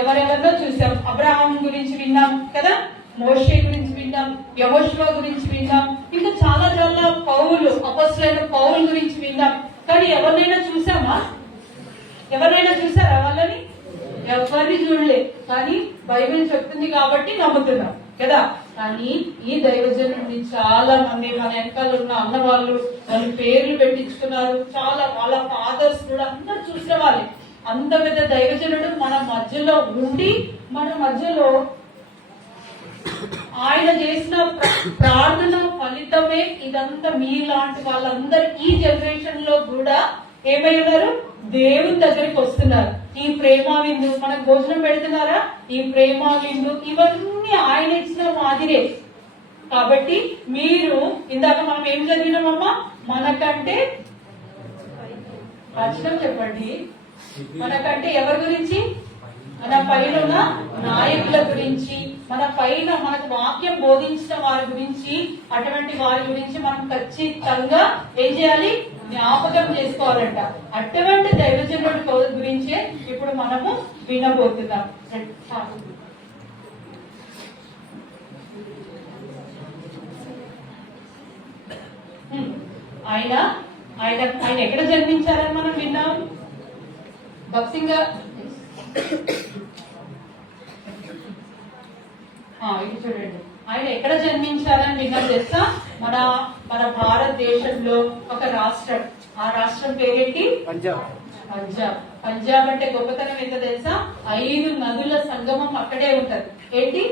ఎవరెవరినో చూసాం. అబ్రహాం గురించి విన్నాం కదా, మోషే గురించి విన్నాం, యెహోషువ గురించి విన్నాం, ఇంకా చాలా చాలా పౌలు, అపోస్తలుడైన పౌలు గురించి విన్నాం. కానీ ఎవరినైనా చూసామా? ఎవరినైనా చూసారా వాళ్ళని? ఎవరిని చూడలే. కానీ బైబిల్ చెప్తుంది కాబట్టి నమ్ముతున్నాం కదా. కానీ ఈ దైవజనుడిని చాలా మంది మన వెనకాల ఉన్న అన్న వాళ్ళు పేర్లు పెట్టించుకున్నారు. చాలా వాళ్ళ ఫాదర్స్ కూడా అందరు చూసిన వాళ్ళే. అంత పెద్ద దైవజనుడు మన మధ్యలో ఉండి మన మధ్యలో ఆయన చేసిన ప్రార్థన ఫలితమే ఇదంతా. మీలాంటి వాళ్ళందరూ ఈ జనరేషన్ లో కూడా ఏమైనారు? దేవుని దగ్గరికి వస్తున్నారు. ఈ ప్రేమ విందు, మనకు భోజనం పెడుతున్నారా? ఈ ప్రేమ విందు ఇవన్నీ ఆయన ఇచ్చిన మాదిరే. కాబట్టి మీరు ఇందాక మనం ఏం చదివినామమ్మా? మనకంటే వచనం చెప్పండి. మనకంటే ఎవరి గురించి? మన పైన ఉన్న నాయకుల గురించి, మన పైన మనకు వాక్యం బోధించిన వారి గురించి, అటువంటి వారి గురించి మనం ఖచ్చితంగా ఏం చేయాలి? జ్ఞాపకం చేసుకోవాలంట. అటువంటి దైవజనుడి గురించే ఇప్పుడు మనము వినబోతున్నాం. ఆయన ఆయన ఆయన ఎక్కడ జన్మించారని మనం విన్నాం. భక్సింగ్ ఇది చూడండి, ఆయన ఎక్కడ జన్మించారని విన్నాం తెలుసా? మన మన భారతదేశంలో ఒక రాష్ట్రం. ఆ రాష్ట్రం పేరేంటి? పంజాబ్. పంజాబ్. పంజాబ్ అంటే గొప్పతనం ఎంత తెలుసా? 5 నదుల సంగమం అక్కడే ఉంటది. ఏంటి?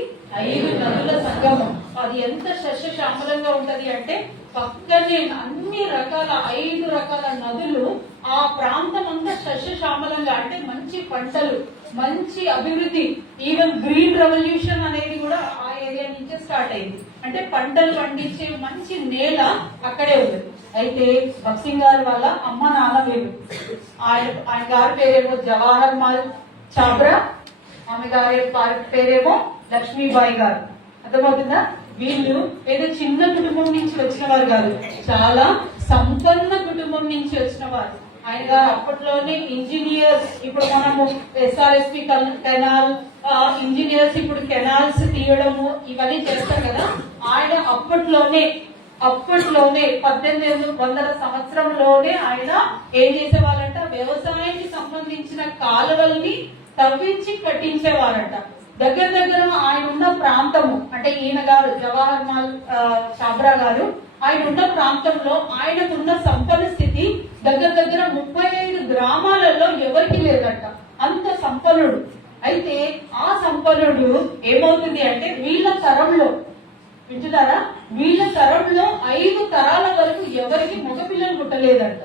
5 నదుల సంగమం. అది ఎంత సస్యశ్యామలంగా ఉంటది అంటే పక్కనే అన్ని రకాల 5 రకాల నదులు. ఆ ప్రాంతం అంతా సస్యశ్యామలంగా, అంటే మంచి పంటలు, మంచి అభివృద్ధి. ఈవెన్ గ్రీన్ రెవల్యూషన్ అనేది కూడా ఆ ఏరియా నుంచే స్టార్ట్ అయింది. అంటే పంటలు పండించే మంచి నేల అక్కడే ఉంది. అయితే భక్సింగ్ గారు వాళ్ళ అమ్మ నాన్న పేరు, ఆయన గారి పేరేమో జవహర్ లాల్ చాబ్రా, ఆమె గారి పేరేమో లక్ష్మీబాయి గారు. అర్థమవుతుందా? వీళ్ళు ఏదో చిన్న కుటుంబం నుంచి వచ్చిన వారు కాదు, చాలా సంపన్న కుటుంబం నుంచి వచ్చిన వారు. ఆయన గారు అప్పట్లోనే ఇంజనీర్స్. ఇప్పుడు మనము ఎస్ఆర్ఎస్పి కెనాల్ ఇంజనీర్స్ ఇప్పుడు కెనాల్స్ తీయడము ఇవన్నీ చేస్తారు కదా. ఆయన అప్పట్లోనే 1800 సంవత్సరంలోనే ఆయన ఏం చేసేవారంట? వ్యవసాయానికి సంబంధించిన కాలువల్ని తవ్వించి కట్టించేవారంట. దగ్గర దగ్గర ఆయన ఉన్న ప్రాంతము, అంటే ఈయన గారు జవహర్ లాల్ చాబ్రా గారు ఆయన ఉన్న ప్రాంతంలో ఆయనకున్న సంపన్న స్థితి దగ్గర దగ్గర 35 గ్రామాలలో ఎవరికి లేదంట. అంత సంపన్నుడు. అయితే ఆ సంపన్నుడు ఏమవుతుంది అంటే వీళ్ళ తరంలో, వింటున్నారా? వీళ్ళ తరంలో 5 తరాల వరకు ఎవరికి మగపిల్లలు పుట్టలేదంట.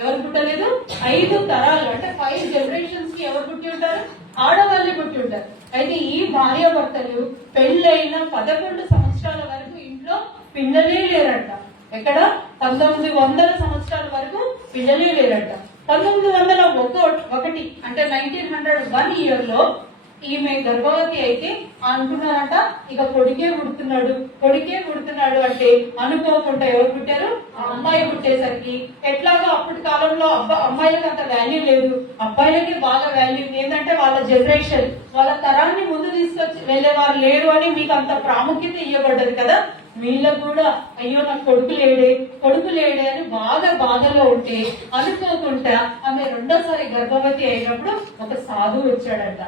ఎవరు పుట్టలేదు? 5 తరాలు, అంటే 5 జనరేషన్స్ కి ఎవరు పుట్టి ఉంటారు? ఆడవాళ్ళే పుట్టి ఉంటారు. అయితే ఈ భార్యాభర్తలు పెళ్ళైన 11 సంవత్సరాల వరకు ఇంట్లో పిల్లలే లేరంట. ఎక్కడ? 1900 సంవత్సరాల వరకు పిల్లలే లేరంట. 1901 అంటే 1901 ఇయర్ లో ఈమె గర్భవతి అయితే అనుకున్నారంట, ఇక కొడుకే పుడుతున్నాడు అంటే అనుకోకుండా ఎవరు పుట్టారు? ఆ అమ్మాయి పుట్టేసరికి ఎట్లాగో అప్పటి కాలంలో అమ్మాయిలకు అంత వాల్యూ లేదు, అబ్బాయిలకి బాగా వాల్యూ. ఏంటంటే వాళ్ళ జనరేషన్, వాళ్ళ తరాన్ని ముందు తీసుకొచ్చి వెళ్ళేవారు లేరు అని మీకు అంత ప్రాముఖ్యత ఇవ్వబడ్డది కదా. వీళ్ళకు కూడా అయ్యో నాకు కొడుకు లేడే అని బాగా బాధలో ఉంటే అనుకోకుండా ఆమె రెండోసారి గర్భవతి అయినప్పుడు ఒక సాధువు వచ్చాడంట.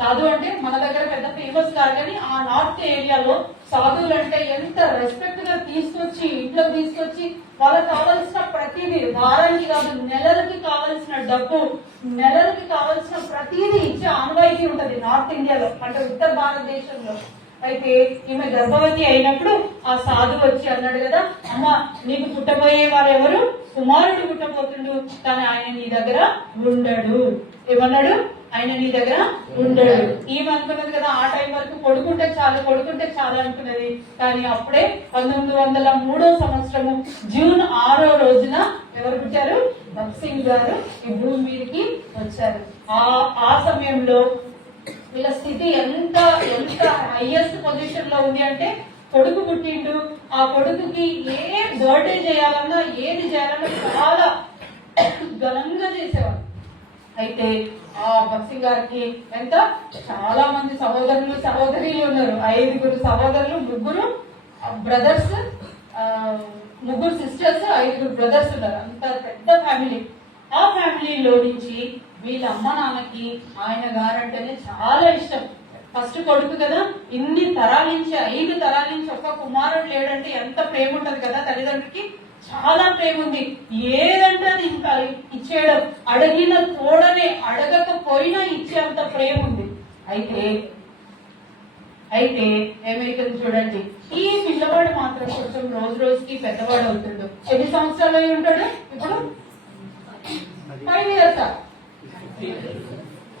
సాధు అంటే మన దగ్గర పెద్ద ఫేమస్ కాదు, కానీ ఆ నార్త్ ఏరియాలో సాధువులు అంటే ఎంత రెస్పెక్ట్ గా తీసుకొచ్చి ఇంట్లో తీసుకొచ్చి వాళ్ళకి కావలసిన ప్రతిదీ, వారానికి కాదు నెలలకి కావలసిన డబ్బు, నెలలకి కావలసిన ప్రతిదీ ఇచ్చే ఆనవాయితీ ఉంటది నార్త్ ఇండియాలో, అంటే ఉత్తర భారతదేశంలో. అయితే ఈమె గర్భవతి అయినప్పుడు ఆ సాధువు వచ్చి అన్నాడు కదా, అమ్మ నీకు పుట్టబోయే వారు ఎవరు? కుమారుడు పుట్టబోతుండు, కానీ ఆయన నీ దగ్గర ఉండడు. ఏమన్నాడు? ఆయన నీ దగ్గర ఉండడు. ఈమె అనుకున్నది కదా ఆ టైం వరకు కొడుకుంటే చాలు అనుకున్నది. కానీ అప్పుడే 1903 సంవత్సరము జూన్ 6వ రోజున ఎవరు పుట్టారు? భక్సింగ్ గారు ఈ భూమి మీదకి వచ్చారు. ఆ సమయంలో వీళ్ళ స్థితి ఎంత హైయెస్ట్ పొజిషన్ లో ఉంది అంటే కొడుకు పుట్టిండు. ఆ కొడుకుకి ఏ బర్త్డే చేయాలన్నా ఏది చేయాలన్నా చాలా ఘనంగా చేసేవారు. అయితే ఆ బక్సి గారికి ఎంత చాలా మంది సహోదరులు సహోదరులు ఉన్నారు. 5 సహోదరులు, 3 బ్రదర్స్, 3 సిస్టర్స్, 5 బ్రదర్స్ ఉన్నారు. అంత పెద్ద ఫ్యామిలీ. ఆ ఫ్యామిలీలో నుంచి వీళ్ళ అమ్మ నాన్నకి ఆయన గారంటేనే చాలా ఇష్టం. ఫస్ట్ కొడుకు కదా, ఇన్ని తరాల నుంచి 5 తరాల నుంచి ఒక్క కుమారుడు లేడంటే ఎంత ప్రేమ ఉంటది కదా తల్లిదండ్రులకి. చాలా ప్రేమ ఉంది. ఏదంటే అది ఇంకా ఇచ్చేయడం, అడిగిన తోడనే అడగకపోయినా ఇచ్చేంత ప్రేమ ఉంది. అయితే ఏమైతుంది చూడండి, ఈ పిల్లవాడు మాత్రం కొంచెం రోజు రోజుకి పెద్దవాడు అవుతాడు. ఎన్ని సంవత్సరాలు అయి ఉంటాడు ఇప్పుడు? 5 ఇయర్స్.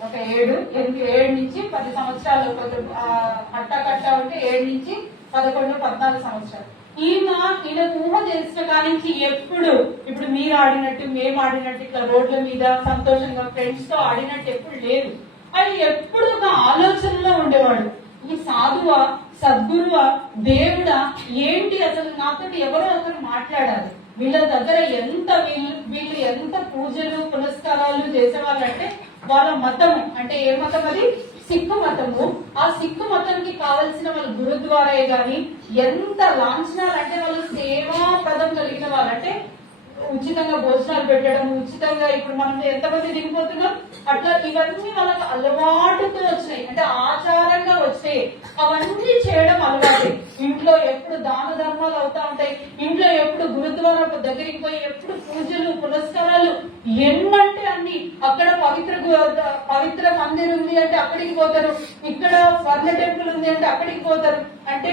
ఒక 7 నుంచి 10 సంవత్సరాలు. కొంచెం కట్టా ఉంటే 7 నుంచి 11, 14 సంవత్సరాలు. ఈయన ఊహ తెలిసిన కానించి ఇప్పుడు మీరు ఆడినట్టు మేము ఆడినట్టు ఇట్లా రోడ్ల మీద సంతోషంగా ఫ్రెండ్స్ తో ఆడినట్టు ఎప్పుడు లేదు. అది ఎప్పుడు ఒక ఆలోచనలో ఉండేవాడు. ఈ సాధువా, సద్గురువా, దేవుడా ఏంటి అసలు, నాతో ఎవరో ఒకరు మాట్లాడాలి. వీళ్ళ దగ్గర వీళ్ళు ఎంత పూజలు పునస్కారాలు చేసేవాళ్ళంటే వాళ్ళ మతము అంటే ఏ మతం అది? సిక్కు మతము. ఆ సిక్కు మతానికి కావలసిన వాళ్ళ గురుద్వారాయే గాని ఎంత లాంఛనాలు అంటే వాళ్ళు సేవా పదం కలిగిన వాళ్ళంటే ఉచితంగా భోజనాలు పెట్టడం, ఉచితంగా ఇప్పుడు మనం ఎంతమంది దిగిపోతున్నాం అట్లా ఇవన్నీ వాళ్ళకి అలవాటుతో వచ్చినాయి, అంటే ఆచారంగా వచ్చాయి. అవన్నీ చేయడం అలవాటు. ఇంట్లో ఎప్పుడు దాన ధర్మాలు అవుతా ఉంటాయి. ఇంట్లో ఎప్పుడు గురుద్వారా దగ్గరికి పోయి ఎప్పుడు పూజలు పునస్కారాలు ఎన్నంటే అన్ని. అక్కడ పవిత్ర మందిర్ ఉంది అంటే అక్కడికి పోతారు, ఇక్కడ స్వర్ణ టెంపుల్ ఉంది అంటే అక్కడికి పోతారు. అంటే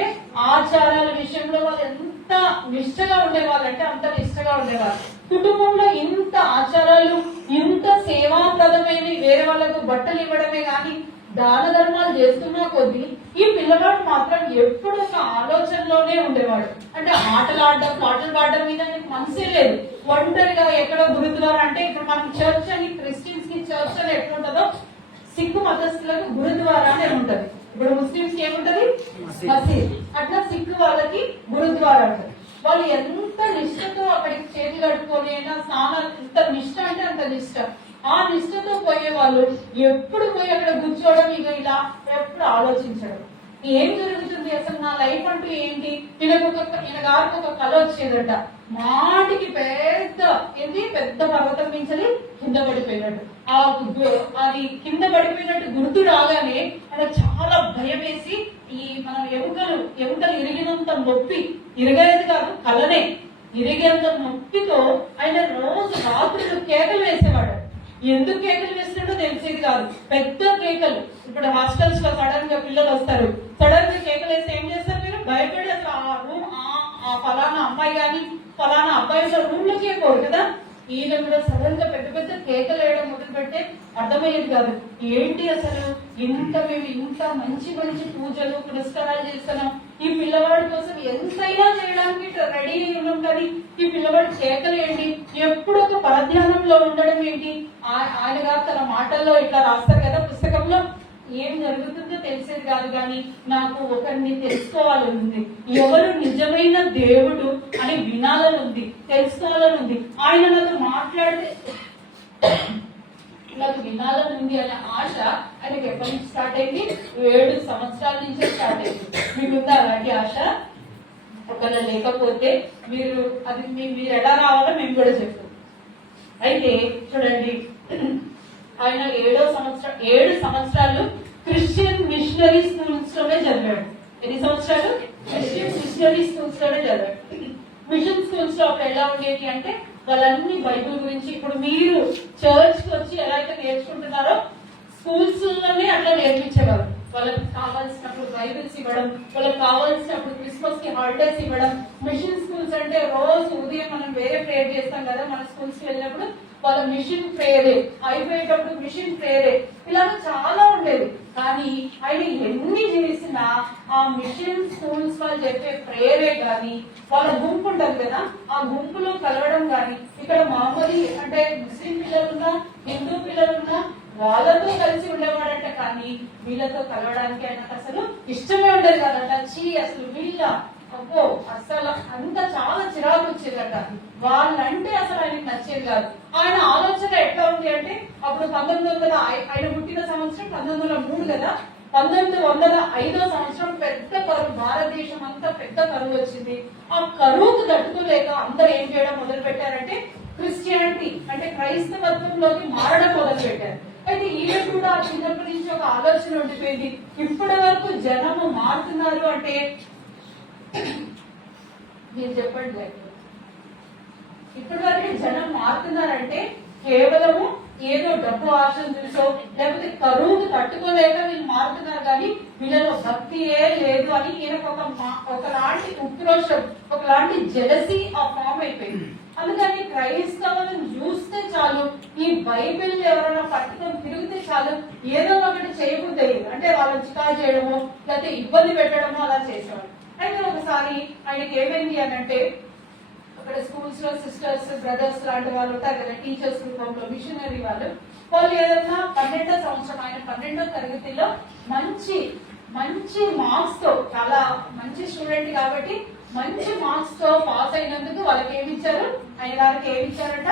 ఆచారాల విషయంలో వాళ్ళు ఎంత నిష్ఠగా ఉండేవాళ్ళు అంటే అంత నిష్ఠగా ఉండేవాళ్ళు. కుటుంబంలో ఇంత ఆచారాలు, ఇంత సేవాప్రదమైనవి, వేరే వాళ్ళకు బట్టలు ఇవ్వడమే గాని దాన ధర్మాలు చేస్తున్నా కొద్దీ ఈ పిల్లవాడు మాత్రం ఎప్పుడు ఒక ఆలోచనలోనే ఉండేవాడు. అంటే ఆటలు ఆడడం, పాటలు పాడడం మీద మనసే లేదు. ఒంటరిగా ఎక్కడో గురుద్వారా అంటే ఇప్పుడు మనం చర్చ్ అని, క్రిస్టియన్స్ కి చర్చ్ అని ఎట్లుంటుందో సిక్కు మతస్థులకు గురుద్వారా అని ఉంటది. ఇప్పుడు ముస్లింస్ కి ఏముంటది? మసీద్. అట్లా సిక్కు వాళ్ళకి గురుద్వారా ఉంటుంది. వాళ్ళు ఎంత నిష్ఠతో అక్కడికి చేతి కడుక్కొని అయినా స్నానాలు, ఎంత నిష్ఠ అంటే అంత నిష్ఠ. ఆ నిష్ఠతో పోయే వాళ్ళు ఎప్పుడు పోయి అక్కడ కూర్చోవడం, ఇక ఇలా ఎప్పుడు ఆలోచించడం ఏం జరుగుతుంది అసలు, నా లైఫ్ అంటూ ఏంటి. ఈయన గారికి ఒక కళ వచ్చేదట, మాటికి పెద్ద పర్వతం మించలి కింద పడిపోయినట్టు. అది కింద పడిపోయినట్టు గుర్తు రాగానే ఆయన చాలా భయం వేసి మనం ఎముకలు ఇరిగినంత నొప్పి, ఇరగలేదు కాదు కలనే, ఇరిగేంత నొప్పితో ఆయన రోజు రాత్రులు కేకలు వేసేవాడు. ఎందుకు కేకలు వేసినట్టు తెలిసేది కాదు, పెద్ద కేకలు. ఇప్పుడు హాస్టల్స్ లో సడన్ గా పిల్లలు వస్తారు, సడన్ గా కేకలు వేస్తే ఏం చేస్తారు మీరు? భయపడి అసలు ఆ ఫలానా అమ్మాయి గాని ఫలానా అబ్బాయి రూమ్ లోకి పోరు కదా. ఈయన కూడా సడన్ గా పెద్ద కేకలు వేయడం మొదలు పెడితే అర్థమయ్యేది కాదు. ఏంటి అసలు మేము ఇంత మంచి పూజలు పురస్కారాలు చేస్తున్నాం, ఈ పిల్లవాడి కోసం ఎంతైనా చేయడానికి రెడీ అయి ఉన్నాం, కానీ ఈ పిల్లవాడి కేకలు ఏంటి, ఎప్పుడు ఒక పరధ్యానంలో ఉండడం ఏంటి. ఆయన గారు తన మాటల్లో ఇట్లా రాస్తారు కదా పుస్తకంలో, ఏం జరుగుతుందో తెలిసేది కాదు. కానీ నాకు ఒకరిని తెలుసుకోవాలని ఉంది, ఎవరు నిజమైన దేవుడు అని వినాలని ఉంది, తెలుసుకోవాలని ఉంది. ఆయన నాతో మాట్లాడితే నాకు వినాలని ఉంది అనే ఆశ ఆయనకి ఎప్పటి నుంచి స్టార్ట్ అయింది? 7 సంవత్సరాల నుంచే స్టార్ట్ అయింది. మీకుందా అలాంటి ఆశ? ఒకవేళ లేకపోతే మీరు ఎలా రావాలో మేము కూడా చెప్తాం. అయితే చూడండి, ఆయన 7 సంవత్సరాలు క్రిస్టియన్ మిషనరీ స్కూల్స్ లోనే చదివాడు. ఎన్ని సంవత్సరాలు? క్రిస్టియన్ మిషనరీ స్కూల్స్ లోనే చదివాడు. మిషన్ స్కూల్స్ లో అప్పుడు ఎలా ఉండేది అంటే వాళ్ళన్ని బైబిల్ గురించి, ఇప్పుడు మీరు చర్చ్ కి వచ్చి ఎలా అయితే నేర్చుకుంటున్నారో స్కూల్స్ లోనే అట్లా నేర్పించేవారు. వాళ్ళకి కావాల్సినప్పుడు బైబిల్స్ ఇవ్వడం, వాళ్ళకి కావాల్సినప్పుడు క్రిస్మస్ కి హాలిడేస్ ఇవ్వడం. మిషన్ స్కూల్స్ అంటే రోజు ఉదయం మనం వేరే ప్రేయర్ చేస్తాం కదా మన స్కూల్స్ కి వెళ్ళినప్పుడు, వాళ్ళ మిషన్ ప్రేయరే, అయిపోయేటప్పుడు మిషన్ ప్రేయరే, ఇలాగ చాలా ఉండేది. కానీ ఆయన ఎన్ని చేసినా ఆ మిషన్ స్కూల్స్ వాళ్ళు చెప్పే ప్రేయరే గాని, వాళ్ళ గుంపు ఉంటది కదా ఆ గుంపులో కలవడం గాని, ఇక్కడ మామూలు అంటే ముస్లిం పిల్లలున్నా హిందూ పిల్లలున్నా వాళ్ళతో కలిసి ఉండేవాడంట. కానీ వీళ్ళతో కలవడానికి ఆయనకు అసలు ఇష్టమే ఉండేది కాదంట. అసలు అబ్బో అసలు అంత చాలా చిరాకు వచ్చేదట. వాళ్ళంటే అసలు ఆయనకి నచ్చేది కాదు. ఆయన ఆలోచన ఎట్లా ఉంది అంటే అప్పుడు 1900 ఆయన పుట్టిన సంవత్సరం 1903 కదా, 1905 సంవత్సరం పెద్ద కరువు, భారతదేశం అంతా పెద్ద కరువు వచ్చింది. ఆ కరువుకు తట్టుకోలేక అందరూ ఏం చేయడం మొదలు పెట్టారంటే క్రిస్టియానిటీ అంటే క్రైస్తవత్వంలోకి మారడం మొదలు పెట్టారు. అయితే ఈయన కూడా చిన్నప్పటి నుంచి ఒక ఆలోచన ఉండిపోయింది, ఇప్పటి వరకు జనము మారుతున్నారు అంటే మీరు చెప్పండి, ఇప్పటి వరకు జనం మారుతున్నారంటే కేవలము ఏదో డబ్బు ఆశను చూసో లేకపోతే కరువుకు తట్టుకోలేక వీళ్ళు మారుతున్నారు, కానీ వీళ్ళలో భక్తియే లేదు అని ఈయనకు ఒకలాంటి ఉక్రోషం, ఒకలాంటి జెలసీ ఆ ఫామ్ అయిపోయింది. అందుకని క్రైస్తవులను చూస్తే చాలు, ఈ బైబిల్ ఎవరైనా పట్టుకొని తిరిగితే చాలు ఏదో ఒకటి చేయబుద్ది, అంటే వాళ్ళని చికా చేయడమో లేకపోతే ఇబ్బంది పెట్టడమో అలా చేసేవాళ్ళు. అయితే ఒకసారి ఆయనకి ఏమైంది అని అంటే అక్కడ స్కూల్స్ లో సిస్టర్స్ బ్రదర్స్ లాంటి వాళ్ళు ఉంటారు కదా, టీచర్స్ రూపంలో మిషనరీ వాళ్ళు ఏదైనా 12వ సంవత్సరం ఆయన 12వ తరగతిలో మంచి మంచి మార్క్స్ తో, చాలా మంచి స్టూడెంట్ కాబట్టి మంచి మార్క్స్ తో పాస్ అయినందుకు వాళ్ళకి ఏమి ఇచ్చారు, ఆయన గారికి ఏమి ఇచ్చారట,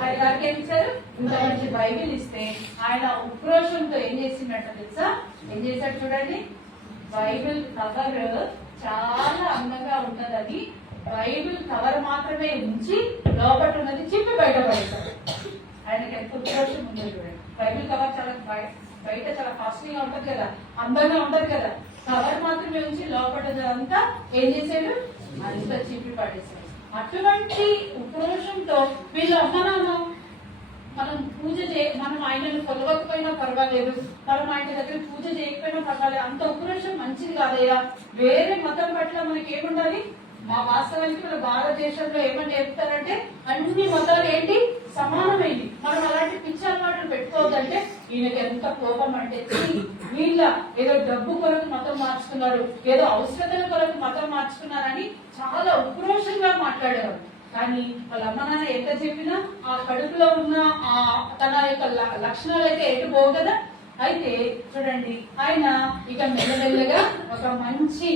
ఆయన గారికి ఏమి ఇచ్చారు, ఇంత మంచి బైబిల్ ఇస్తే ఆయన ఉక్రోషంతో ఏం చేసిందట తెలుసా, ఏం చేశాడు చూడండి, బైబిల్ కవర్ చాలా అందంగా ఉంటది, అది బైబిల్ కవర్ మాత్రమే ఉంచి లోపల ఉన్నది చిప్పి బయట పడేశారు. ఆయనకి ఎంత ఉక్రోషం ఉంది చూడండి. బైబిల్ కవర్ చాలా బయట చాలా కాస్ట్లీగా ఉంటది కదా, అందంగా ఉంటది కదా, కవర్ మాత్రమే ఉంచి లోపలంతా ఏం చేశాడు, అంతా చిప్పి పడేశాడు. అటువంటి ఉక్రోషంతో వీళ్ళు అమ్మ మనం మనం ఆయనను కొలవకపోయినా పర్వాలేదు, మనం ఆయన దగ్గర పూజ చేయకపోయినా పర్వాలేదు, అంత ఉక్రోషం మంచిది కాదయ్యా. వేరే మతం పట్ల మనకి ఏముండాలి, మా వాస్తవానికి మన భారతదేశంలో ఏమని చెప్తారంటే అన్ని మతాలు ఏంటి సమానమైంది, మనం అలాంటి పిచ్చి అలవాట్లు పెట్టుకోవద్దంటే ఈయనకి ఎంత కోపం అంటే వీళ్ళ ఏదో డబ్బు కొరకు మతం మార్చుకున్నారు, ఏదో అవసరతల కొరకు మతం మార్చుకున్నారని చాలా ఉక్రోషంగా మాట్లాడేవారు. కానీ వాళ్ళ అమ్మ నాన్న ఎంత చెప్పినా ఆ కడుపులో ఉన్న ఆ తన యొక్క లక్షణాలు అయితే ఎటు పోవు కదా. అయితే చూడండి ఆయన ఇక మెల్లమెల్లగా ఒక మంచి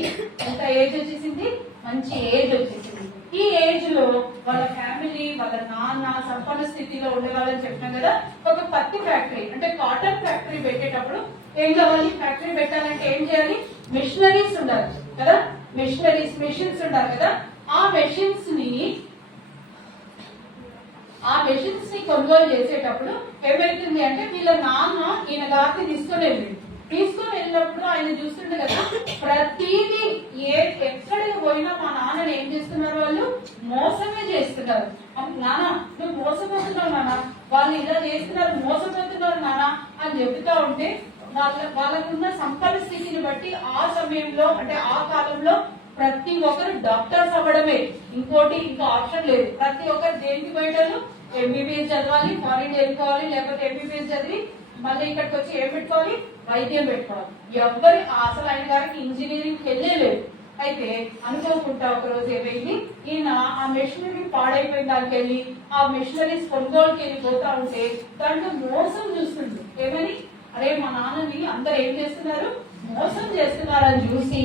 ఎంత ఏజ్ వచ్చేసింది, మంచి ఏజ్ వచ్చేసింది. ఈ ఏజ్ లో వాళ్ళ ఫ్యామిలీ, వాళ్ళ నాన్న సంపన్న స్థితిలో ఉండేవాళ్ళని చెప్పినాం కదా, ఒక పత్తి ఫ్యాక్టరీ అంటే కాటన్ ఫ్యాక్టరీ పెట్టేటప్పుడు ఏం కావాలి, ఫ్యాక్టరీ పెట్టాలంటే ఏం చేయాలి, మిషనరీస్ ఉండాలి కదా, మెషిన్స్ ఉండాలి కదా. ఆ మెషిన్స్ ని కొనుగోలు చేసేటప్పుడు ఏమైతుంది అంటే వీళ్ళ నాన్న ఈయన గారికి తీసుకొని వెళ్ళినప్పుడు ఆయన చూస్తుండే కదా, ప్రతిదీ ఎక్కడికి పోయినా మా నాన్నని ఏం చేస్తున్నారు, వాళ్ళు మోసమే చేస్తున్నారు. నాన్న నువ్వు మోసపోతున్నావు నాన్న, వాళ్ళు ఇలా చేస్తున్నారు, మోసపోతున్నారు నాన్న అని చెబుతా ఉంటే వాళ్ళకున్న సంపన్న స్థితిని బట్టి ఆ సమయంలో అంటే ఆ కాలంలో ప్రతి ఒక్కరు డాక్టర్స్ అవ్వడమే, ఇంకో ఆప్షన్ లేదు. ప్రతి ఒక్కరు దేనికి పోయేటోళ్ళు ఎంబీబీఎస్ చదవాలి, ఫారిన్ వెళ్ళిపోవాలి, లేకపోతే ఎంబీబీఎస్ చదివి మళ్ళీ ఇక్కడికి వచ్చి ఏం పెట్టుకోవాలి, వైద్యం పెట్టుకోవాలి. ఎవరి అసలు ఆయన గారికి ఇంజనీరింగ్ వెళ్ళలేదు. అయితే అనుకోకుండా ఒక రోజు ఏమైంది, ఈయన ఆ మెషినరీ పాడైపోయిన దానికి వెళ్ళి ఆ మెషినరీస్ కొనుగోలుకి వెళ్ళి పోతా ఉంటే దాంట్లో మోసం చూస్తుంది. ఏమని, అరే మా నాన్నని అందరు ఏం చేస్తున్నారు, మోసం చేస్తున్నారు అని చూసి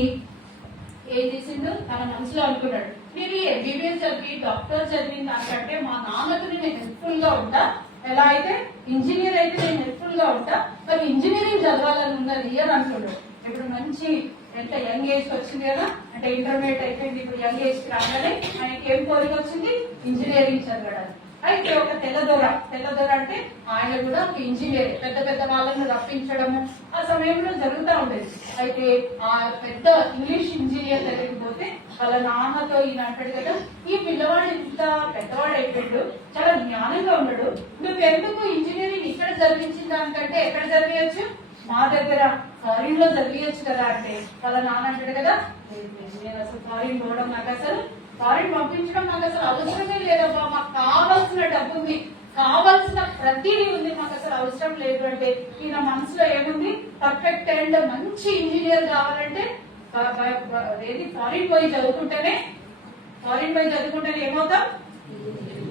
ఏం చేసిండు, తన మనసులో అనుకున్నాడు, నేను ఎంబీబీఎస్ చదివి డాక్టర్ చదివిన దానికంటే మా నాన్నకు నేను హెల్ప్ఫుల్ గా ఉంటా, ఎలా అయితే ఇంజనీర్ అయితే నేను హెల్ప్ఫుల్ గా ఉంటా, కానీ ఇంజనీరింగ్ చదవాలని ఉన్నది అని అనుకున్నాడు. ఇప్పుడు మంచి ఎంత యంగ్ ఏజ్ వచ్చింది కదా, అంటే ఇంటర్మీడియట్ అయిపోయింది, ఇప్పుడు యంగ్ ఏజ్ రాగానే ఆయనకి ఏం కోరిక వచ్చింది, ఇంజనీరింగ్ చదవడానికి. అయితే ఒక తెల్లదొర అంటే ఆయన కూడా ఒక ఇంజనీర్, పెద్ద పెద్ద వాళ్ళను రప్పించడము ఆ సమయంలో జరుగుతూ ఉండేది. అయితే ఆ పెద్ద ఇంగ్లీష్ ఇంజనీర్ దగ్గరికి పోతే వాళ్ళ నాన్నతో ఈయన అంటాడు కదా, ఈ పిల్లవాడు ఇంత పెద్దవాడు అయిపోయాడు, చాలా జ్ఞానంగా ఉన్నాడు, నువ్వెందుకు ఇంజనీరింగ్ ఇక్కడ చదివించిన దానికంటే ఎక్కడ చదివచ్చు, మా దగ్గర ఫారిన్ లో చదివించచ్చు కదా అంటే వాళ్ళ నాన్న అంటాడు కదా, నేను అసలు ఫారిన్ పోవడం నాకు అసలు ఫారిన్ పంపించడం నాకు అసలు అవసరమే లేదబ్బా, మాకు కావాల్సిన డబ్బు ఉంది, కావాల్సిన ప్రతిదీ ఉంది, మాకు అసలు అవసరం లేదు అంటే ఈయన మనసులో ఏముంది, పర్ఫెక్ట్ అండ్ మంచి ఇంజనీర్ కావాలంటే ఫారిన్ పోయి చదువుకుంటేనే ఏమవుతాం,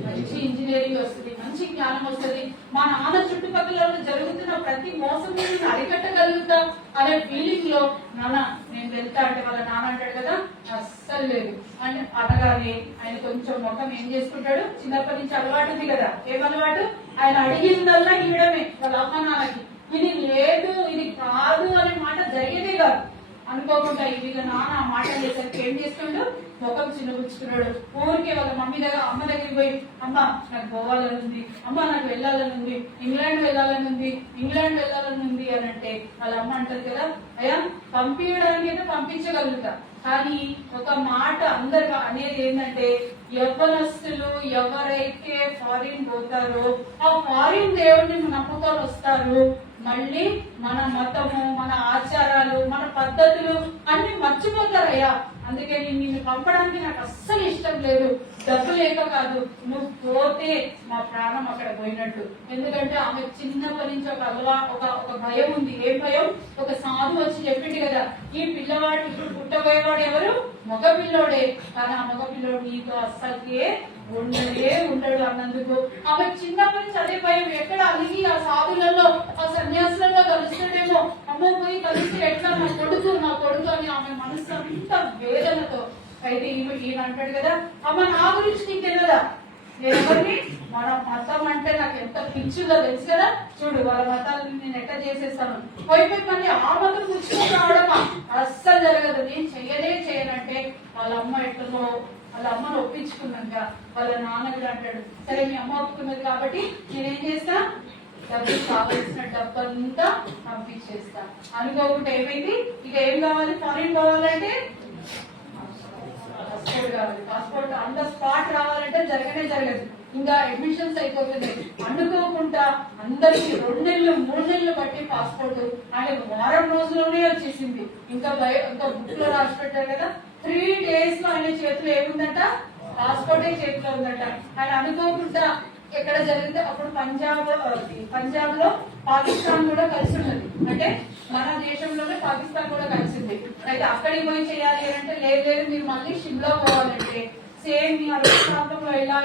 మంచి ఇంజనీరింగ్ వస్తుంది, మంచి జ్ఞానం వస్తుంది, మా నాన్న చుట్టుపక్కల జరుగుతున్న ప్రతి మోసం అరికట్టగల చేయగలుగుతా అనే ఫీలింగ్ లో నాన్న నేను వెళ్తా అంటే వాళ్ళ నాన్న అంటాడు కదా అస్సలు లేదు అని అనగానే ఆయన కొంచెం ముఖం ఏం చేసుకుంటాడు, చిన్నప్పటి నుంచి అలవాటు ఉంది కదా, ఏం అలవాటు, ఆయన అడిగిందల్లా ఇవ్వడమే వాళ్ళ అమ్మ నాన్నకి. ఇది లేదు ఇది కాదు అనే మాట జరిగేదే కాదు. అనుకోకుండా ఇది నాన్న ఆ మాట చేసరికి ఏం చేస్తుండడు, ముఖం చిన్నపుచ్చుకున్నాడు. ఊరికే వాళ్ళ మమ్మీ దగ్గర అమ్మ దగ్గరికి పోయి అమ్మ నాకు పోవాలని ఉంది, అమ్మ నాకు వెళ్ళాలని ఉంది, ఇంగ్లాండ్ వెళ్ళాలని ఉంది, ఇంగ్లాండ్ వెళ్ళాలని ఉంది అని అంటే వాళ్ళ అమ్మ అంటారు కదా, అయ్యా పంపించడానికి అయితే పంపించగలుగుతా, కానీ ఒక మాట అందరు అనేది ఏంటంటే యవ్వనస్తులు ఎవరైతే ఫారిన్ పోతారో ఆ ఫారిన్ దేవుడిని నమ్ముకొని వస్తారు, మళ్ళీ మన మతము మన ఆచారాలు మన పద్ధతులు అన్ని మర్చిపోతారయ్యా. అందుకే నిన్ను పంపడానికి నాకు అస్సలు ఇష్టం లేదు, డబ్బు లేక కాదు, నువ్వు పోతే మా ప్రాణం అక్కడ పోయినట్టు. ఎందుకంటే ఆమె చిన్నప్పటి నుంచి ఒక భయం ఉంది. ఏం భయం? ఒక సాధు వచ్చి చెప్పింది కదా, ఈ పిల్లవాడు ఇప్పుడు పుట్టబోయేవాడు ఎవరు? మగ పిల్లోడే, కానీ ఆ మగ పిల్లోడు నీతో అస్సలకే ఉండడు అన్నందుకు ఆమె చిన్నప్పటి నుంచి అదే భయం. ఎక్కడ అలిగి ఆ సాధులలో ఆ సన్యాసులలో కలుస్తాడేమో, అమ్మ పోయి కలిసి ఎట్లా నా కొడుకు అని ఆమె మనసు అంత వేదనతో. అయితే ఈయన అంటాడు కదా, అమ్మ నా గురించి నీకు తెలియదా, ఎవరిని మన మతం అంటే నాకు ఎంత పిచ్చుదో తెలుసు కదా, చూడు వాళ్ళ మతాలను నేను ఎట్లా చేసేస్తాను, పోయి మళ్ళీ ఆ మతం పుచ్చుకొని రావడమా, అస్సలు జరగదు, నేను చేయనంటే వాళ్ళ అమ్మ ఎట్లనో వాళ్ళ అమ్మను ఒప్పించుకున్నాక వాళ్ళ నాన్న కూడా అంటాడు, సరే మీ అమ్మ ఒప్పుకున్నది కాబట్టి నేనేం చేస్తా, డబ్బు కావాల్సిన డబ్బంతా పంపించేస్తా. అనుకోకుండా ఏమైంది, ఇక ఏం కావాలి, ఫారిన్ పోవాలంటే పాస్పోర్ట్ కావాలి. పాస్పోర్ట్ ఆన్ ద స్పాట్ రావాలంటే జరగదు, ఇంకా అడ్మిషన్స్ అయిపోతుంది. అనుకోకుండా అందరికి 2 నెలలు 3 నెలలు బట్టి పాస్పోర్ట్ ఆయన వారం రోజుల్లోనే వచ్చేసింది. ఇంకా బుక్ లో రాసి పెట్టారు కదా, 3 days లో ఆయన చేతిలో ఏముందంట, పాస్పోర్టే చేతిలో ఉందంట. ఆయన అనుకోకుండా ఎక్కడ జరిగితే అప్పుడు పంజాబ్ లో పాకిస్తాన్ కూడా కలిసి ఉన్నది, అంటే మన దేశంలోనే పాకిస్తాన్ కూడా కలిసింది. అయితే అక్కడికి పోయి చేయాలి అంటే లేదు మీరు మళ్ళీ షిమ్లా పోవాలంటే సేమ్ మీ అరవై ప్రాంతంలో ఇలా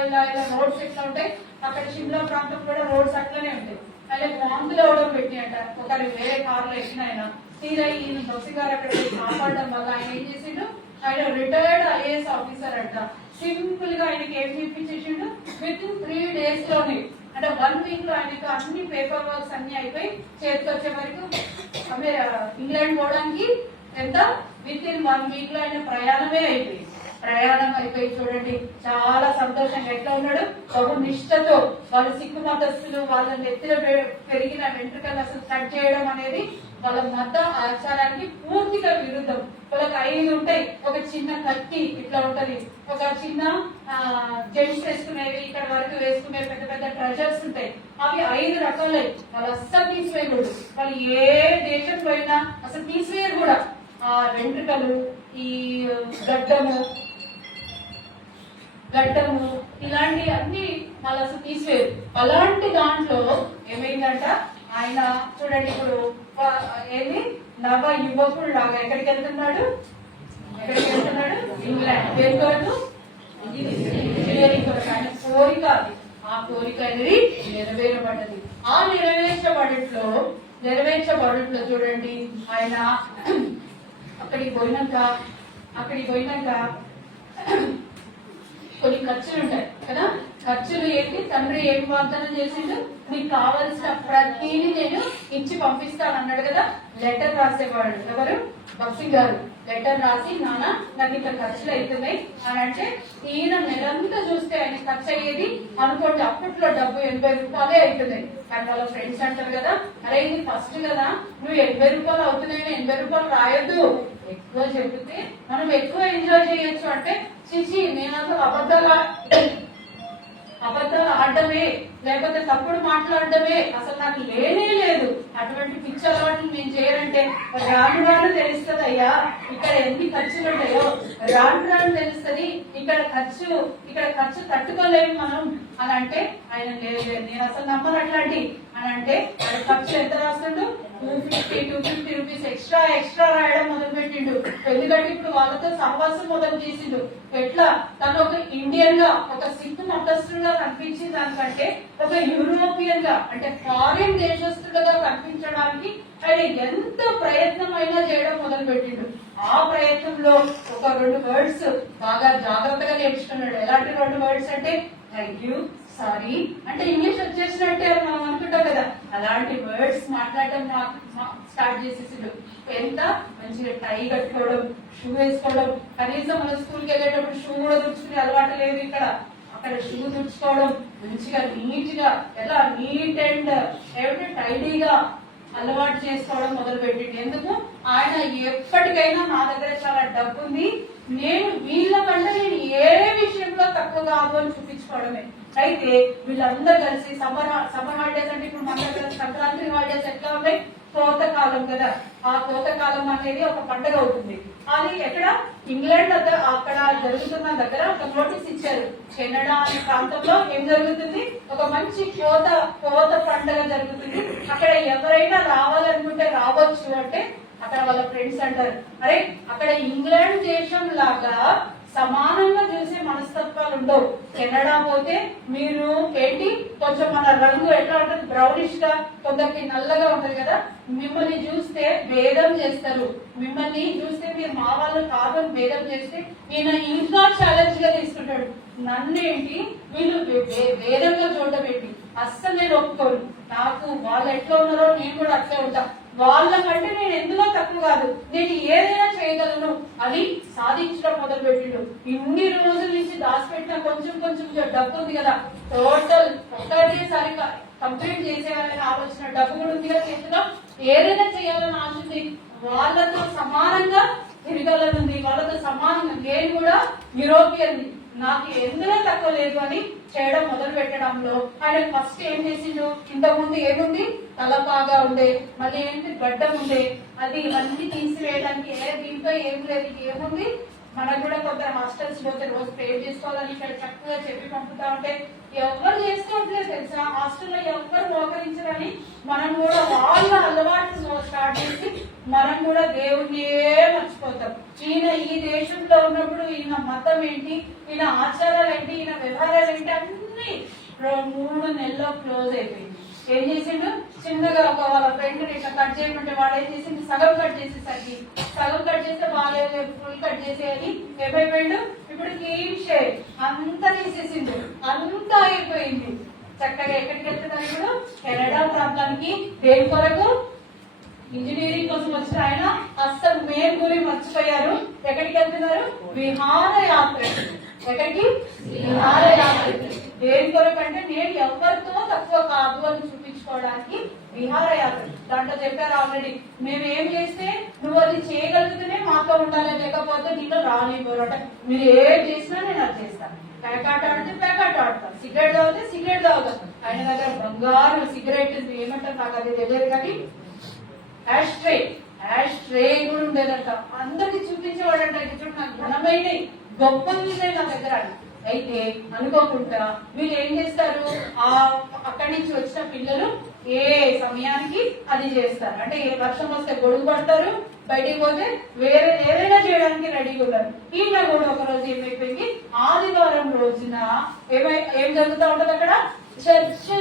రోడ్స్ ఎట్లా ఉంటాయి, అక్కడ షిమ్లా ప్రాంతం కూడా రోడ్స్ అట్లనే ఉంటాయి. అలాగే వాంతులు అవడం పెట్టినట్ట ఒకరి వేరే కార్లో ఎక్కిన ఆయన తీరా ఈయన బస్సు గారు అక్కడ కాపాడడం వల్ల ఆయన ఏం చేసిండు, ఆయన రిటైర్డ్ ఐఏఎస్ ఆఫీసర్ అంట. సింపుల్ గా ఆయనకి ఏం చూపించేసిండు, విత్ ఇన్ 3 days లోనే, అంటే 1 week లో ఆయనకు అన్ని పేపర్ వర్క్స్ అన్ని అయిపోయి చేతికి వచ్చే వరకు ఇంగ్లాండ్ పోవడానికి ఎంత విత్ ఇన్ 1 week లో ఆయన ప్రయాణం అయిపోయి చూడండి చాలా సంతోషంగా ఎట్లా ఉన్నాడు, బహు నిష్ఠతో. వాళ్ళ సిక్కు మతస్థులు వాళ్ళ నెత్తిలో పెరిగిన వెంట్రుకలు అసలు కట్ చేయడం అనేది వాళ్ళ మత ఆచారానికి పూర్తిగా విరుద్ధం. వాళ్ళకి 5 ఉంటాయి, ఒక చిన్న కత్తి ఇట్లా ఉంటది, ఒక చిన్న జెంట్స్ వేసుకునేవి ఇక్కడ వరకు వేసుకునే పెద్ద పెద్ద ట్రెజర్స్ ఉంటాయి, అవి 5 రకాలే. వాళ్ళు అస్సలు తీసివేయకూడదు, వాళ్ళు ఏ దేశం పోయినా అసలు తీసివేయరు కూడా. ఆ వెంట్రుకలు, ఈ గడ్డము ఇలాంటి అన్ని వాళ్ళు అసలు తీసివేయరు. అలాంటి దాంట్లో ఏమైందంట, ఆయన చూడండి ఇప్పుడు ఏది నవ యువకుడు లాగా ఎక్కడికి వెళ్తున్నాడు, ఇంగ్లాండ్. పేరు కొరకు ఆయన కోరిక, ఆ కోరిక అనేది నెరవేరబడ్డది. ఆ నెరవేర్చబడట్లో చూడండి ఆయన అక్కడికి పోయినాక కొన్ని ఖర్చులు ఉంటాయి కదా, ఖర్చులు ఏంటి, తండ్రి ఏం వాగ్దానం చేసిండు, మీకు కావలసిన ప్రతిని నేను ఇచ్చి పంపిస్తాను అన్నాడు కదా. లెటర్ రాసేవాడు ఎవరు, బక్సింగ్ గారు. లెటర్ రాసి నాన్న నాకు ఇంత ఖర్చులు అవుతున్నాయి అని అంటే ఈయన నెలంతా చూస్తే ఆయన ఖర్చు అయ్యేది అనుకోండి అప్పట్లో డబ్బు 80 రూపాయలే అవుతున్నాయి. కానీ వాళ్ళ ఫ్రెండ్స్ అంటారు కదా, అరే ఇది ఫస్ట్ కదా నువ్వు 80 రూపాయలు అవుతున్నాయని 80 రూపాయలు రాయొద్దు, ఎక్కువ చెబితే మనం ఎక్కువ ఎంజాయ్ చేయొచ్చు అంటే చిచి నేను అసలు అబద్ధాలు ఆడటమే లేకపోతే తప్పుడు మాట్లాడటమే అసలు నాకు లేనే లేదు, అటువంటి పిచ్చి అలవాట్లు నేను చేయనంటే రాను తెలుస్తుంది అయ్యా ఇక్కడ ఎన్ని ఖర్చులు ఉంటాయో, రాను తెలుస్తుంది ఇక్కడ ఖర్చు తట్టుకోలేము మనం అని అంటే ఆయన లేదు నేను అసలు నమ్మను అట్లాంటి అని అంటే ఖర్చు ఎంత రాస్తుండు, 250 రూపీస్ ఎక్స్ట్రా రాయడం మొదలుపెట్టి పెట్టిండు. ఎందుకంటే ఇప్పుడు వాళ్ళతో సహవాసం మొదలు చేసిండు. ఎట్లా తను ఒక ఇండియన్ గా, ఒక సిక్ మతస్థుడుగా కనిపించిన దానికంటే ఒక యూరోపియన్ గా అంటే ఫారిన్ దేశస్తుడుగా కనిపించడానికి ఆయన ఎంత ప్రయత్నం అయినా చేయడం మొదలు పెట్టిండు. ఆ ప్రయత్నంలో ఒక 2 వర్డ్స్ బాగా జాగ్రత్తగా నేర్చుకున్నాడు. ఎలాంటి 2 వర్డ్స్ అంటే థ్యాంక్ యూ, సారీ. అంటే ఇంగ్లీష్ వచ్చేసినట్టే మనం అనుకుంటాం కదా, అలాంటి వర్డ్స్ మాట్లాడటం స్టార్ట్ చేసేసిండు. ఎంత మంచిగా టై కట్టుకోవడం, షూ వేసుకోవడం, కనీసం మన స్కూల్కి వెళ్ళేటప్పుడు షూ కూడా తుడుచుకునే అలవాటు లేదు ఇక్కడ. అక్కడ షూ తుడుచుకోవడం మంచిగా నీట్ గా, ఎలా నీట్ అండ్ ఏమిటి టైడీగా అలవాటు చేసుకోవడం మొదలు పెట్టింది. ఎందుకు? ఆయన ఎప్పటికైనా నా దగ్గర చాలా డబ్బు ఉంది, నేను వీళ్ళకంటే నేను ఏ విషయంలో తక్కువ కాదు అని చూపించుకోవడమే. అయితే వీళ్ళందరూ కలిసి సమ్మర్ హాలిడేస్ అంటే ఇప్పుడు మన దగ్గర సంక్రాంతి హాలిడేస్ ఎట్లా ఉన్నాయి, కోతకాలం కదా. ఆ కోతకాలం అనేది ఒక పండుగ అవుతుంది. అది ఎక్కడ ఇంగ్లాండ్ అక్కడ జరుగుతున్న దగ్గర ఒక నోటీస్ ఇచ్చారు. కెనడా అనే ప్రాంతంలో ఏం జరుగుతుంది, ఒక మంచి కోత పండుగ జరుగుతుంది. అక్కడ ఎవరైనా రావాలనుకుంటే రావచ్చు అంటే అక్కడ వాళ్ళ ఫ్రెండ్స్ అంటారు, అరే అక్కడ ఇంగ్లాండ్ దేశం లాగా సమానంగా చూసే మనస్తత్వాలు ఉండవు. కెనడా పోతే మీరు ఏంటి కొంచెం మన రంగు ఎట్లా ఉంటుంది, బ్రౌనిష్ గా, కొందరికి నల్లగా ఉంటది కదా, మిమ్మల్ని చూస్తే భేదం చేస్తారు. మిమ్మల్ని చూస్తే మీరు మా వాళ్ళు కాదని భేదం చేస్తే ఈయన ఇంకా ఛాలెంజ్ గా తీసుకుంటాడు. నన్నేంటి వీళ్ళు భేదంగా చూడటం ఏంటి, అస్సలు నేను ఒప్పుకోను. నాకు వాళ్ళు ఎట్లా ఉన్నారో నేను కూడా అట్లే ఉంటా. వాళ్ళకంటే నేను ఎందులో తక్కువ కాదు, నేను ఏదైనా చేయగలను అని సాధించడం మొదలు పెట్టిండు. ఇన్ని రోజుల నుంచి దాచిపెట్టిన కొంచెం డబ్బు ఉంది కదా, టోటల్ ఒకటేసారి కంప్లీట్ చేసేయాలని ఆలోచన, డబ్బు కూడా ఉంది కదా చేతిలో, ఏదైనా చేయాలని ఆశ ఉంది. వాళ్ళతో సమానంగా తిరగాలనుంది, వాళ్ళతో సమానంగా. నేను కూడా యూరోపియన్, నాకు ఎందులో తక్కువ లేదు అని చేయడం మొదలు పెట్టడంలో ఆయన ఫస్ట్ ఏం చేసిండు, ఇంతకుముందు ఏముంది, తలపాగా ఉండే, మళ్ళీ ఏంటి గడ్డం ఉండే, అది ఇవన్నీ తీసివేయడానికి దీంతో ఏం లేదు, ఏముంది. మనకు కూడా కొంత హాస్టల్స్ పోతే రోజు ప్రేర్ చేసుకోవాలని ఇక్కడ చక్కగా చెప్పి పంపుతా ఉంటే ఎవరు చేసుకోవట్లేదు తెలుసా, హాస్టల్లో ఎవరు మోకరించరని మనం కూడా వాళ్ళ అలవాటు స్టార్ట్ చేసి మనం కూడా దేవుడినే మర్చిపోతాం. ఈయన ఈ దేశంలో ఉన్నప్పుడు ఈయన మతం ఏంటి, ఈయన ఆచారాలు ఏంటి, ఈయన వ్యవహారాలు ఏంటి అన్ని 3 నెలల్లో క్లోజ్ అయిపోయింది. ఏం చేసిండు, చిన్నగా ఒక వాళ్ళ ఫ్రెండ్ ఇట్లా కట్ చేయమంటే వాడు ఏం చేసిండు, సగం కట్ చేసేసరికి, సగం కట్ చేస్తే బాగా ఫుల్ కట్ చేసేయాలి, ఏమైపోయిండు ఇప్పుడు క్లీన్ షేవ్ అంతా తీసేసిండు, అంతా అయిపోయింది. చక్కగా ఎక్కడికి వెళ్తున్నారు ఇప్పుడు, కెనడా ప్రాంతానికి. దేని కొరకు, ఇంజనీరింగ్ కోసం వచ్చిన ఆయన అస్సలు మెయిన్ గురి మర్చిపోయారు. ఎక్కడికి వెళ్తున్నారు, విహారయాత్ర. ఎక్కడికి, విహారయాత్ర. దేని కొరకు అంటే నేను ఎవరితో తక్కువ కాదు అని చూపించుకోవడానికి విహారయాత్ర. దాంట్లో చెప్పారు ఆల్రెడీ, మేము ఏం చేస్తే నువ్వు అది చేయగలుగుతూనే మాతో ఉండాలి, లేకపోతే నీలో రానివ్వరు. అంటే మీరు ఏం చేసినా నేను అది చేస్తాను. ప్యాకాట ఆడితే ప్యాకాట ఆడతాను, సిగరెట్ తాగితే సిగరెట్ తాగుతాను. ఆయన దగ్గర బంగారు సిగరెట్ ఏమంటారు నాకు అది తెలియదు కానీ యాష్ ట్రే కూడా ఉండేదంట. అందరికి చూపించేవాడంట, చూడు నాకు ఘనమైన గొప్పవి నా దగ్గర. అయితే అనుకోకుండా వీళ్ళు ఏం చేస్తారు, అక్కడి నుంచి వచ్చిన పిల్లలు ఏ సమయానికి అది చేస్తారు. అంటే ఏ వర్షం వస్తే గొడుగు పడతారు, బయటికి పోతే వేరే ఏదైనా చేయడానికి రెడీగా ఉన్నారు. ఈయన కూడా ఒక రోజు ఏమైపోయింది, ఆదివారం రోజున ఏం జరుగుతూ ఉంటది, అక్కడ చర్చ్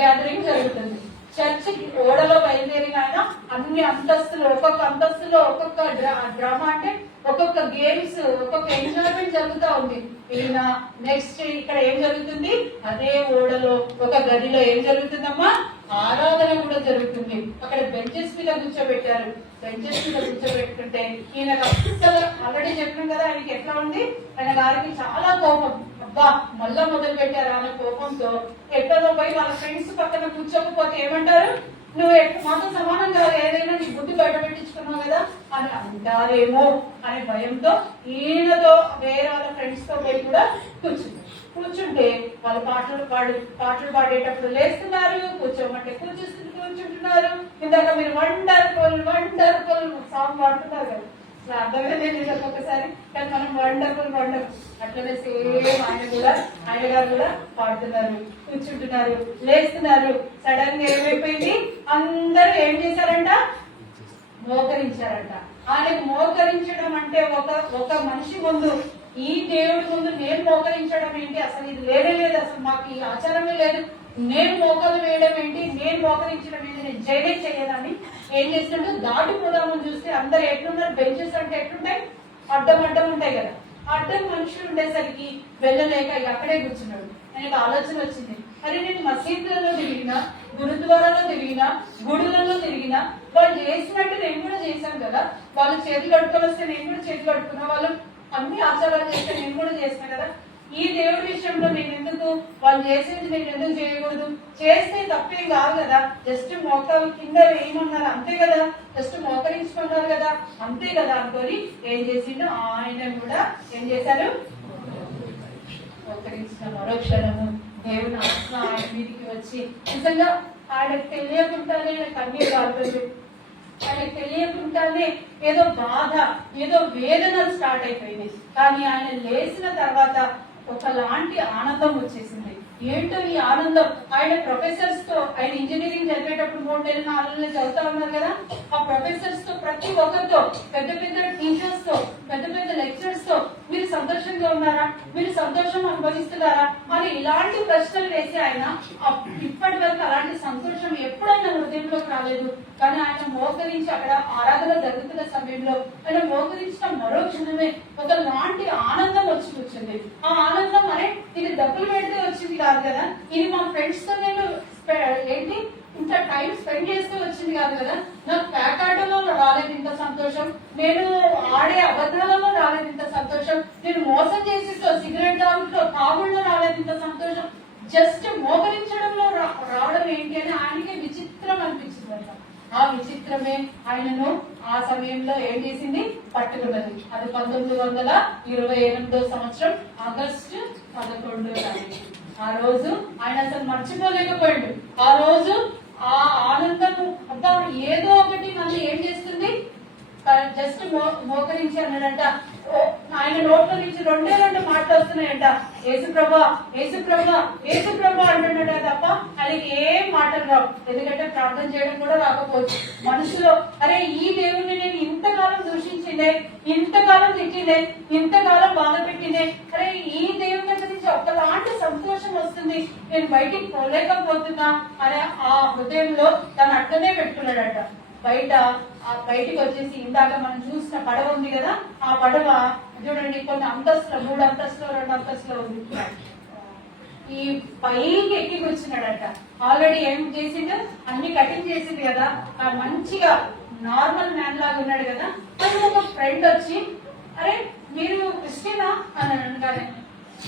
గ్యాదరింగ్ జరుగుతుంది. చర్చ్ ఓడలో బయలుదేరిన ఆయన అన్ని అంతస్తులు, ఒక్కొక్క అంతస్తులో ఒక్కొక్క డ్రామా అంటే ఒక్కొక్క గేమ్స్, ఒక్కొక్క ఎంజాయ్మెంట్ జరుగుతూ ఉంది. ఈయన నెక్స్ట్ ఇక్కడ ఏం జరుగుతుంది, అదే ఓడలో ఒక గదిలో ఏం జరుగుతుందమ్మా, ఆరాధన కూడా జరుగుతుంది. అక్కడ బెంచెస్ మీద కూర్చోబెట్టారు. బెంచెస్ మీద కూర్చోబెట్టుకుంటే ఈయనకు అస్సలు ఆల్రెడీ చెప్పినాం కదా ఆయనకి ఎట్లా ఉంది, ఆయన గారికి చాలా కోపం. అబ్బా మళ్ళా మొదలు పెట్టారు. ఆయన కోపంతో ఎక్కడో పోయి వాళ్ళ ఫ్రెండ్స్ పక్కన కూర్చోకపోతే ఏమంటారు, నువ్వు మాతో సమానంగా ఏదైనా నీ బుద్ధి బయట పెట్టించుకున్నావు కదా అని అంటారేమో అనే భయంతో ఈయనతో వేరే వాళ్ళ ఫ్రెండ్స్ తో పోయి కూడా కూర్చుంటే వాళ్ళు పాటలు పాడేటప్పుడు లేస్తున్నారు, కూర్చోమంటే కూర్చుంటున్నారు. ఇందాక మీరు వండర్ఫుల్ సాంగ్ పాడుతున్నారు కదా, అర్థమే తెలియదు ఒక్కొక్కసారి, కానీ మనం వండర్ఫుల్ అట్లనే సేమ్ ఆయన గారు కూడా పాడుతున్నారు, కూర్చుంటున్నారు, లేస్తున్నారు. సడన్ గా ఏమైపోయింది, అందరూ ఏం చేశారంట, మోకరించారంట. ఆయనకు మోకరించడం అంటే ఒక మనిషి ముందు, ఈ దేవుడి ముందు నేను మోకరించడం ఏంటి, అసలు ఇది లేనే లేదు, అసలు మాకు ఈ ఆచారమే లేదు, నేను మోకాలు వేయడం ఏంటి, నేను మోకరించడం ఏంటి, నేను చేయనే చేయదని ఏం చేసినట్టు దాటిపోదామని చూస్తే అందరు ఎట్లున్నారు, బెంచెస్ అంటే ఎట్లుంటాయి, అడ్డం అడ్డం ఉంటాయి కదా, అడ్డం మనుషులు ఉండేసరికి వెళ్ళలేక అక్కడే కూర్చున్నాడు. ఆయనకు ఆలోచన వచ్చింది, అరే నేను మసీదులలో తిరిగినా, గురుద్వారాలో తిరిగినా, గుడులలో తిరిగినా, వాళ్ళు చేసినట్టు నేను కూడా చేశాను కదా, వాళ్ళు చేతులు కడుక్కొని వస్తే నేను కూడా చేతులు కడుక్కున్నా, వాళ్ళు అన్ని ఆచారాలు చేస్తే నేను కూడా చేసిన కదా, ఈ దేవుడి విషయంలో నేను ఎందుకు, వాళ్ళు చేసేది నేను ఎందుకు చేయకూడదు, చేస్తే తప్పేం కాదు కదా, జస్ట్ మోకాలు కింద వేయమన్నారు అంతే కదా, జస్ట్ మోకరించుకున్నారు కదా అంతే కదా అనుకొని ఏం చేసిండు, ఆయన కూడా ఏం చేశారు, మోకరించిన మరోక్షణము దేవుని ఆత్మ ఆయన మీదికి వచ్చి, నిజంగా ఆయనకు తెలియకుండానే ఆయన కన్నీరు కాలుతుంది, ఆయనకు తెలియకుండానే ఏదో బాధ, ఏదో వేదనలు స్టార్ట్ అయిపోయింది. కానీ ఆయన లేచిన తర్వాత ఒకలాంటి ఆనందం వచ్చేసింది. ఏంటో ఈ ఆనందం, ఆయన ప్రొఫెసర్స్ తో, ఆయన ఇంజనీరింగ్ చదివేటప్పుడు 3 నెలలు 4 నెలలు చదువుతా ఉన్నారు కదా, ఆ ప్రొఫెసర్స్ తో, ప్రతి ఒక్కరితో, పెద్ద పెద్ద టీచర్స్ తో, పెద్ద పెద్ద లెక్చరర్స్ తో మీరు సంతోషంగా ఉన్నారా, మీరు సంతోషం అనుభవిస్తున్నారా అని ఇలాంటి ప్రశ్నలు వేసి ఆయన ఇప్పటి వరకు అలాంటి సంతోషం ఎప్పుడైనా హృదయంలోకి రాలేదు. కానీ ఆయన మోకరించి అక్కడ ఆరాధన జరుగుతున్న సమయంలో ఆయన మోకరించిన మరో క్షణమే ఒకలాంటి ఆనందం వచ్చి కూర్చుంది. ఆ ఆనందం అరే ఇది డబ్బులు పెడితే వచ్చింది కాదు కదా, ఇది మా ఫ్రెండ్స్ తో నేను ఏంటి ఇంత టైం స్పెండ్ చేస్తూ వచ్చింది కాదు కదా, నాకు ప్యాకాటలో రాలేదు ఇంత సంతోషం, నేను ఆడే అబద్ధాలలో రాలేదు ఇంత సంతోషం, నేను మోసం చేసేతో సిగరెట్ తాగుతో తాగుల్లో రాలేదు ఇంత సంతోషం, జస్ట్ మోకరించడంలో రావడం ఏంటి అని ఆయనకే విచిత్రం అనిపించింది. ఆ విచిత్రమే ఆయనను ఆ సమయంలో ఏం చేసింది, పట్టుకున్నది. అది 1928 సంవత్సరం ఆగస్టు 11వ తారీఖు. ఆ రోజు ఆయన అసలు మర్చిపోలేకపోయాడు. ఆ రోజు ఆ ఆనందము అబ్బా ఏదో ఒకటి నన్ను ఏం చేస్తుంది, జస్ట్ మోకరించి అన్నాడంట. ఆయన నోట్లో నుంచి 2 మాటలు వస్తున్నాయంట, యేసుప్రభా యేసుప్రభా యేసుప్రభా అంటున్నాడు తప్ప ఆయనకి ఏం మాటలు రావు. ఎందుకంటే ప్రార్థన చేయడం కూడా రాకపోవచ్చు. మనసులో అరే ఈ దేవుణ్ణి నేను ఇంతకాలం దూషించిందే, ఇంతకాలం తిట్టిందే, ఇంతకాలం బాధ పెట్టిందే, అరే ఈ దేవుని దగ్గర నుంచి ఒకలాంటి సంతోషం వస్తుంది, నేను బయటికి పోలేకపోతున్నా అనే ఆ హృదయంలో తను అట్టనే పెట్టుకున్నాడట. బయటికి వచ్చేసి ఇందాక మనం చూసిన పడవ ఉంది కదా, ఆ పడవ చూడండి కొన్ని అంతస్తులు, 3 అంతస్తులు 2 అంతస్తులు ఉంది. ఈ పైకి ఎక్కి కూర్చున్నాడట. ఆల్రెడీ ఏం చేసిండు, అన్ని కటింగ్ చేసింది కదా, మంచిగా నార్మల్ మ్యాన్ లాగా ఉన్నాడు కదా. అది ఒక ఫ్రెండ్ వచ్చి అరే మీరు క్రిస్టియనా అని అనగానే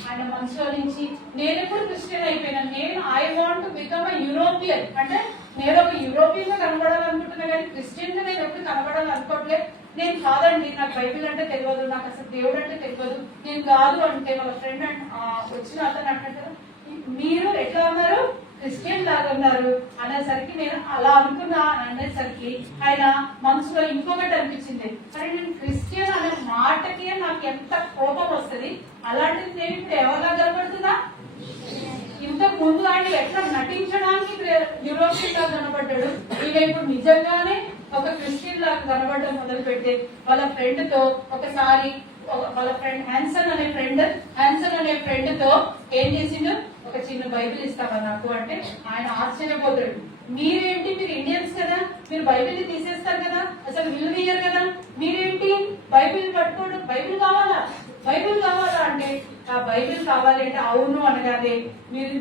ఆయన మనసులో నుంచి నేను ఎప్పుడు క్రిస్టియన్ అయిపోయినాను, నేను I want to become a European, అంటే నేను ఒక యూరోపియన్ గా కనబడాలనుకుంటున్నా కానీ క్రిస్టియన్ గా నేను ఎప్పుడు కనబడాలనుకోవట్లేదు, నేను కాదండి, నాకు బైబిల్ అంటే తెలియదు, నాకు అసలు దేవుడు అంటే తెలియదు, నేను కాదు అంటే వాళ్ళ ఫ్రెండ్ వచ్చిన అతను అంటే మీరు ఎట్లా ఉన్నారు, క్రిస్టియన్ లాగా ఉన్నారు అనేసరికి నేను అలా అనుకున్నా అనేసరికి ఆయన మనసులో ఇంకొకటి అనిపించింది, అరే నేను క్రిస్టియన్ అనే మాటకి నాకు ఎంత కోపం వస్తుంది, అలాంటిది నేను ఇప్పుడు ఎవరిలా కనబడుతున్నా, ఇంతకు ముందు ఆయన ఎట్లా నటించడానికి యూరోపియన్ లాగా కనబడ్డాడు, ఈయన ఇప్పుడు నిజంగానే ఒక క్రిస్టియన్ లాగా కనబడడం మొదలు పెడితే వాళ్ళ ఫ్రెండ్ తో ఒకసారి వాళ్ళ ఫ్రెండ్ హ్యాన్సన్ అనే ఫ్రెండ్ తో ఏం చేసిండు, ఒక చిన్న బైబిల్ ఇస్తావా నాకు అంటే ఆయన ఆశ్చర్యపోతాడు. మీరేంటి, మీరు ఇండియన్స్ కదా, మీరు బైబిల్ తీసేస్తారు కదా, అసలు విలువయ్యారు కదా, మీరేంటి బైబిల్ పట్టుకోండి, బైబిల్ కావాలా అంటే ఆ బైబిల్ కావాలి అంటే అవును అనగానే మీరు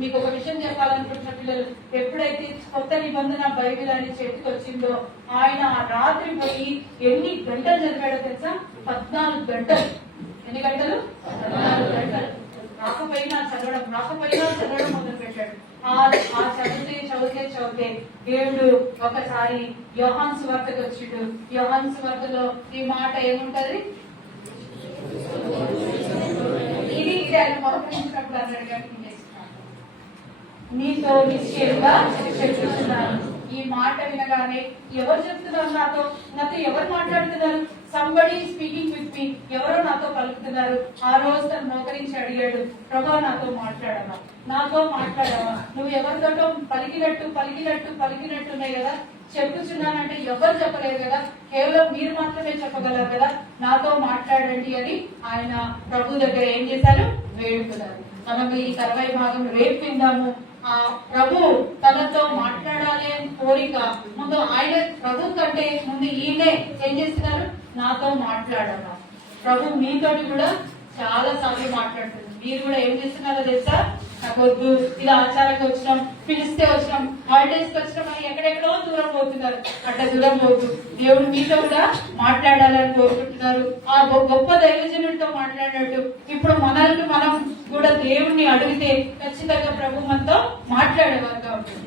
మీకు ఒక విషయం చెప్పాలనుకుంటున్న పిల్లలు, ఎప్పుడైతే కొత్త నిబంధన బైబిల్ అని చేతికి వచ్చిందో ఆయన రాత్రి పోయి ఎన్ని గంటలు చదివాడో తెలుసా, 14 గంటలు. ఎన్ని గంటలు? 14 గంటలు. రాకపోయినా చదవడం మొదలు పెట్టాడు. ఆ చదివితే దేవుడు ఒకసారి యోహాను సువార్తకు వచ్చిండు. యోహాను సువార్తలో ఈ మాట ఏముంటది, ఇది ఆయన మోకరించినప్పుడు అన్నాడు కానీ మీతో నిశ్చయంగా చెప్తున్నాను. ఈ మాట వినగానే ఎవరు చెప్తున్నారు, నాతో ఎవరు మాట్లాడుతున్నారు, సంబడి స్పీకింగ్ విత్ మీ, ఎవరో నాతో పలుకుతున్నారు. ఆ రోజు తను మోకరించి అడిగాడు, ప్రభా నాతో మాట్లాడవా, నువ్వు ఎవరితోటో పలికినట్టున్నాయి కదా, చెప్పుచున్నానంటే ఎవరు చెప్పలేరు కదా, కేవలం మీరు మాత్రమే చెప్పగలరు కదా, నాతో మాట్లాడండి అని ఆయన ప్రభు దగ్గర ఏం చేశారు, వేడుకున్నారు. మనం ఈ 40 భాగం రేపు విందాము. ఆ ప్రభు తనతో మాట్లాడాలి అని కోరిక ముందు ఆయన ప్రభు కంటే ముందు ఈయనే ఏం చేస్తున్నారు, నాతో మాట్లాడాల. ప్రభు మీతోటి కూడా చాలా సార్లు మాట్లాడుతుంది. మీరు కూడా ఏం చేస్తున్నారో తెలుసా, నాకు వద్దు, ఇలా ఆచారంగా వచ్చినాం, పిలిస్తే వచ్చినాం, హాలిడేస్ కి వచ్చినాం అని ఎక్కడెక్కడో దూరం పోతున్నారు. అట్లా దూరం పోతు దేవుడు మీతో కూడా మాట్లాడాలని కోరుకుంటున్నారు. ఆ గొప్ప దైవజనుడితో మాట్లాడినట్టు ఇప్పుడు మనల్ని మనం కూడా దేవుణ్ణి అడిగితే ఖచ్చితంగా ప్రభు మనతో మాట్లాడేవారుగా ఉంటుంది.